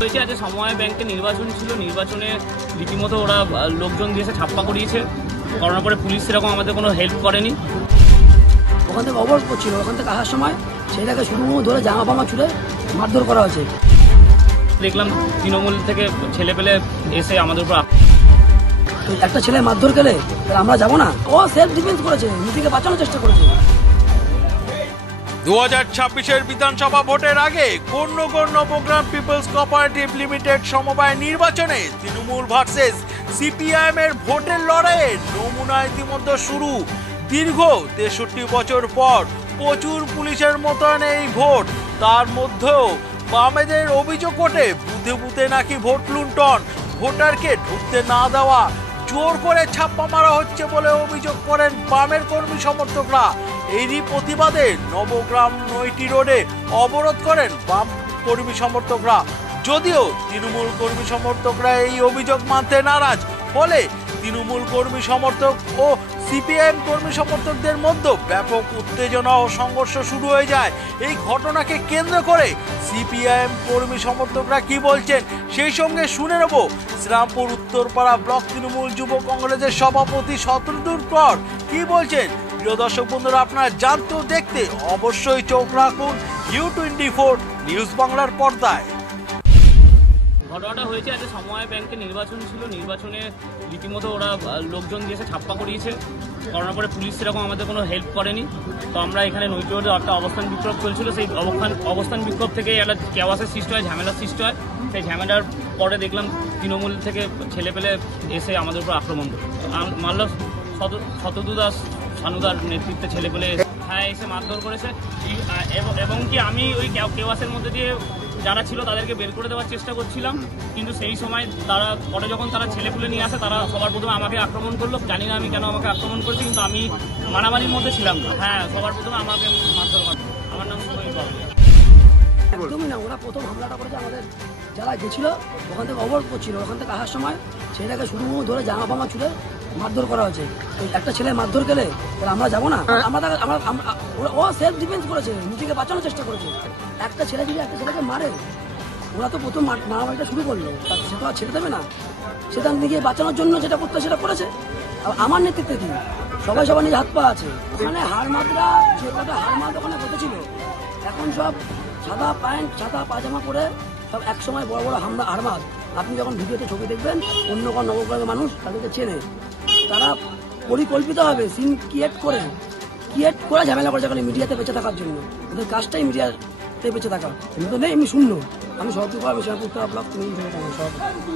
হয়েছে আজ সময় ব্যাংকে নির্বাচন ছিল, নির্বাচনে রীতিমতো ওরা লোকজন দিয়েছে, ছাপ্পা করিয়েছে, করার পরে পুলিশ সেরকম আমাদের কোনো হেল্প করেনি। ওখান থেকে অবরোধ করছিল, ওখান থেকে আসার সময় সেটাকে শুরু ধরে জামা পামা ছুড়ে মারধর করা হয়েছে। দেখলাম তৃণমূল থেকে ছেলে পেলে এসে আমাদের উপর একটা ছেলে মারধর গেলে আমরা যাবো না? ও সেলফ ডিফেন্স করেছে, নিজেকে বাঁচানোর চেষ্টা করেছে। 2026-এর বিধানসভা ভোটের আগে গণ্য নবগ্রাম পিপলস কোঅপারেটিভ লিমিটেড সমবায় নির্বাচনে তৃণমূল ভার্সেস সিপিআইএম এর ভোটের লড়াইয়ের নমুনা ইতিমধ্যে শুরু। দীর্ঘ 63 বছর পর প্রচুর পুলিশের মোতায়েনে এই ভোট, তার মধ্যেও বামেদের অভিযোগ ওঠে বুথে বুথে নাকি ভোট লুণ্ঠন, ভোটারকে ঢুকতে না দেওয়া, জোর করে ছাপ্পা মারা হচ্ছে বলে অভিযোগ করেন বামের কর্মী সমর্থকরা। এরই প্রতিবাদে নবগ্রাম নৈটি রোডে অবরোধ করেন বাম কর্মী সমর্থকরা। যদিও তৃণমূল কর্মী সমর্থকরা এই অভিযোগ মানতে নারাজ, ফলে তৃণমূল কর্মী সমর্থক ও সিপিআইএম কর্মী সমর্থকদের মধ্যে ব্যাপক উত্তেজনা ও সংঘর্ষ শুরু হয়ে যায়। এই ঘটনাকে কেন্দ্র করে সিপিআইএম কর্মী সমর্থকরা কি বলছেন সেই সঙ্গে শুনে নেব শ্রীরামপুর উত্তরপাড়া ব্লক তৃণমূল যুব কংগ্রেসের সভাপতি শত্রুদূর কর কি বলছেন। প্রিয় দর্শক বন্ধুরা, আপনারা জানতে ও দেখতে অবশ্যই চোখ রাখুন U24 নিউজ বাংলার পর্দায়। ঘটনাটা হয়েছে আজ সময় ব্যাংকে নির্বাচন ছিল, নির্বাচনে রীতিমতো ওরা লোকজন দিয়েছে, ছাপ্পা করিয়েছে, করার পরে পুলিশ সেরকম আমাদের কোনো হেল্প করেনি। তো আমরা এখানে নৈটি রোডে একটা অবস্থান বিক্ষোভ চলছিল, সেই অবস্থান বিক্ষোভ থেকে একটা কেওয়াসের সৃষ্টি হয়, ঝামেলার সৃষ্টি হয়। সেই ঝামেলার পরে দেখলাম তৃণমূল থেকে ছেলে পেলে এসে আমাদের উপর আক্রমণ করে মারল। শতদু দাস সানুদার নেতৃত্বে ছেলে পেলে এসে মারধর করেছে। এবং কি আমি ওই কেওয়াসের মধ্যে দিয়ে যারা ছিল তাদেরকে বের করে দেওয়ার চেষ্টা করছিলাম, কিন্তু সেই সময় তারা পরে যখন তারা ছেলেপুলে নিয়ে আসে তারা সবার প্রথমে আমাকে আক্রমণ করলো। জানি না আমি কেন আমাকে আক্রমণ করেছি, কিন্তু আমি মারামারির মধ্যে ছিলাম না। হ্যাঁ, সবার প্রথমে আমাকে মারধর করে। আমার নাম সুময় বাবুলিয়া। একদমই না, ওরা প্রথম হামলাটা করেছে আমাদের যারা গেছিল, ওখান থেকে অবরোধ করছিল, ওখান থেকে আসার সময় সেটাকে শুরু ধরে জামা পামা ছুড়ে মারধর করা হয়েছে। একটা ছেলে মারধর গেলে আমরা যাবো না? ও সেলফ ডিফেন্স করেছে, নিজেকে বাঁচানোর চেষ্টা করেছে। একটা ছেলে যদি একটা ছেলেকে মারে, ওরা তো প্রথম মারামারিটা শুরু করলো, সে তো আর ছেড়ে দেবে না। সেটা নিজে বাঁচানোর জন্য যেটা করতে সেটা করেছে। আমার নেতৃত্বে কি সবাই সবার নিজে হাত পা আছে। ওখানে হাড়মাদরা যে কটা হাড়মাদ ওখানে বসেছিল, এখন সব সাদা প্যান্ট সাদা পাজামা পরে সব একসময় বড় বড় হাড়মাদ। আপনি যখন ভিডিওতে ছবি দেখবেন, অন্য কোনো নবগ্রামের মানুষ তাদেরকে চেনে। তারা পরিকল্পিতভাবে সিন ক্রিয়েট করে ঝামেলা করেছে মিডিয়াতে বেঁচে থাকার জন্য। ওদের কাজটাই মিডিয়াতে বেঁচে থাকা, কিন্তু নেই। আমি শূন্য, আমি সভাপতি, আমি শ্রীরামপুর ব্লক তৃণমূল যুব কংগ্রেস সভাপতি।